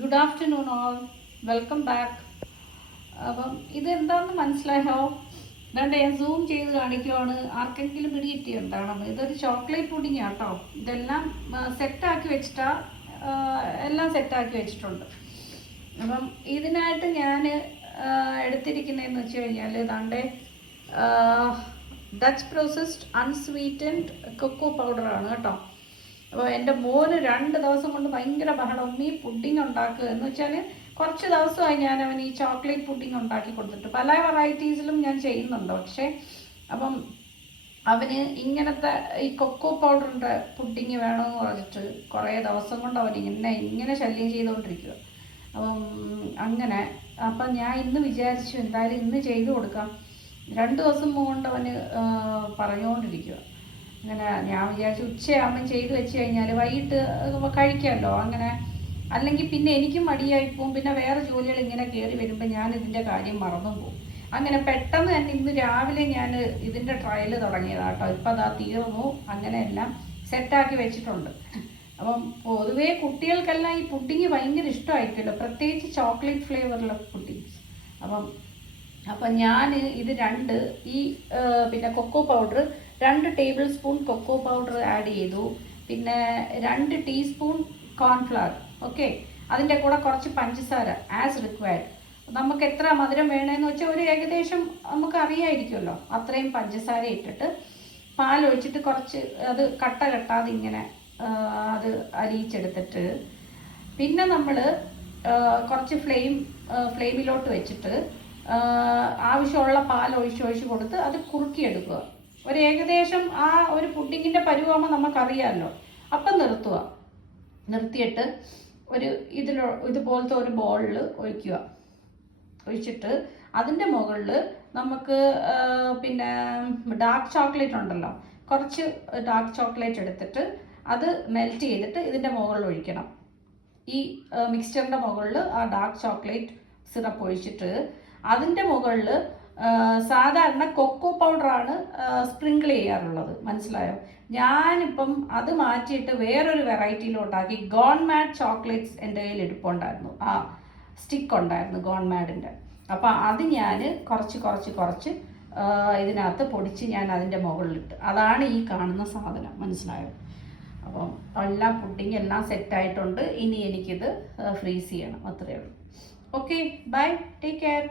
Good afternoon all, welcome back. അപ്പം ഇതെന്താണെന്ന് മനസ്സിലായോ? രണ്ട് ഞാൻ സൂം ചെയ്ത് കാണിക്കുവാണ്, ആർക്കെങ്കിലും പിടികിട്ടി എന്താണെന്ന്. ഇതൊരു ചോക്ലേറ്റ് പുഡിംഗ് ആട്ടോ. ഇതെല്ലാം സെറ്റാക്കി വെച്ചിട്ടാ, എല്ലാം സെറ്റാക്കി വെച്ചിട്ടുണ്ട്. അപ്പം ഇതിനായിട്ട് ഞാൻ എടുത്തിരിക്കുന്നതെന്ന് വെച്ച് കഴിഞ്ഞാൽ ഇതാണ്ട് ഡച്ച് പ്രോസസ്ഡ് അൺസ്വീറ്റൻഡ് കൊക്കോ പൗഡറാണ് കേട്ടോ. അപ്പോൾ എൻ്റെ മോന് 2 ദിവസം കൊണ്ട് ഭയങ്കര ബഹളം, ഉമ്മി പുഡിംഗ് ഉണ്ടാക്കുക എന്ന് വെച്ചാൽ കുറച്ച് ദിവസമായി ഞാൻ അവന് ഈ ചോക്ലേറ്റ് പുഡിംഗ് ഉണ്ടാക്കി കൊടുത്തിട്ട് പല വെറൈറ്റീസിലും ഞാൻ ചെയ്യുന്നുണ്ട്. പക്ഷേ അപ്പം അവന് ഇങ്ങനത്തെ ഈ കൊക്കോ പൗഡറിൻ്റെ പുഡിങ് വേണമെന്ന് പറഞ്ഞിട്ട് കുറേ ദിവസം കൊണ്ട് അവൻ ഇങ്ങനെ ശല്യം ചെയ്തുകൊണ്ടിരിക്കുക. അപ്പം ഞാൻ ഇന്ന് വിചാരിച്ചു എന്തായാലും ഇന്ന് ചെയ്തു കൊടുക്കാം. 2 ദിവസം കൊണ്ട് അവന് പറഞ്ഞുകൊണ്ടിരിക്കുക. അങ്ങനെ ഞാൻ വിചാരിച്ചു ഉച്ചയാകുമ്പം ചെയ്ത് വെച്ച് കഴിഞ്ഞാൽ വൈകിട്ട് കഴിക്കാമല്ലോ. അങ്ങനെ അല്ലെങ്കിൽ പിന്നെ എനിക്കും മടിയായിപ്പോവും, പിന്നെ വേറെ ജോലികൾ ഇങ്ങനെ കയറി വരുമ്പോൾ ഞാൻ ഇതിൻ്റെ കാര്യം മറന്നും പോകും. അങ്ങനെ പെട്ടെന്ന് തന്നെ ഇന്ന് രാവിലെ ഞാൻ ഇതിൻ്റെ ട്രയൽ തുടങ്ങിയതാണ് കേട്ടോ. ഇപ്പം അതാ തീർന്നു, അങ്ങനെ എല്ലാം സെറ്റാക്കി വെച്ചിട്ടുണ്ട്. അപ്പം പൊതുവേ കുട്ടികൾക്കെല്ലാം ഈ പുഡിങ് ഭയങ്കര ഇഷ്ടമായിരിക്കുമല്ലോ, പ്രത്യേകിച്ച് ചോക്ലേറ്റ് ഫ്ലേവറിലെ പുഡിങ്സ്. അപ്പം ഞാൻ ഇത് പിന്നെ cocoa powder 2 tablespoon cocoa powder add ചെയ്തു. പിന്നെ 2 ടീസ്പൂൺ കോൺഫ്ലവർ. ഓക്കെ, അതിൻ്റെ കൂടെ കുറച്ച് പഞ്ചസാര ആസ് റിക്വയർഡ്. നമുക്ക് എത്ര മധുരം വേണമെന്ന് വെച്ചാൽ ഒരു ഏകദേശം നമുക്ക് അറിയായിരിക്കുമല്ലോ, അത്രയും പഞ്ചസാര ഇട്ടിട്ട് പാലൊഴിച്ചിട്ട് കുറച്ച് അത് കട്ടാതെ ഇങ്ങനെ അത് അലിയിച്ചെടുത്തിട്ട് പിന്നെ നമ്മൾ കുറച്ച് ഫ്ലെയിമിലോട്ട് വെച്ചിട്ട് ആവശ്യമുള്ള പാൽ ഒഴിച്ച് കൊടുത്ത് അത് കുറുക്കിയെടുക്കുക. ഒരു ഏകദേശം ആ ഒരു പുഡിങ്ങിൻ്റെ പരുവാകുമ്പോൾ നമുക്കറിയാമല്ലോ. അപ്പം നിർത്തിയിട്ട് ഇതുപോലത്തെ ഒരു ബോളിൽ ഒഴിച്ചിട്ട് അതിൻ്റെ മുകളിൽ നമുക്ക് പിന്നെ ഡാർക്ക് ചോക്ലേറ്റ് ഉണ്ടല്ലോ, കുറച്ച് ഡാർക്ക് ചോക്ലേറ്റ് എടുത്തിട്ട് അത് മെൽറ്റ് ചെയ്തിട്ട് ഇതിൻ്റെ മുകളിൽ ഒഴിക്കണം. ഈ മിക്സ്ചറിൻ്റെ മുകളിൽ ആ ഡാർക്ക് ചോക്ലേറ്റ് സിറപ്പ് ഒഴിച്ചിട്ട് അതിൻ്റെ മുകളിൽ സാധാരണ കൊക്കോ പൗഡറാണ് സ്പ്രിങ്കിൾ ചെയ്യാറുള്ളത്, മനസ്സിലായോ? ഞാനിപ്പം അത് മാറ്റിയിട്ട് വേറൊരു വെറൈറ്റിയിലോട്ടാക്കി. ഗോൺമാഡ് ചോക്ലേറ്റ്സ് എൻ്റെ കയ്യിൽ ഇരിപ്പുണ്ടായിരുന്നു, ആ സ്റ്റിക്ക് ഉണ്ടായിരുന്നു ഗോൺമാഡിൻ്റെ. അപ്പം അത് ഞാൻ കുറച്ച് ഇതിനകത്ത് പൊടിച്ച് ഞാൻ അതിൻ്റെ മുകളിലിട്ട്, അതാണ് ഈ കാണുന്ന സാധനം, മനസ്സിലായോ? അപ്പം എല്ലാ പുഡിങ് എല്ലാം സെറ്റായിട്ടുണ്ട്. ഇനി എനിക്കിത് ഫ്രീസ് ചെയ്യണം, അത്രയേ ഉള്ളൂ. Okay, bye, take care.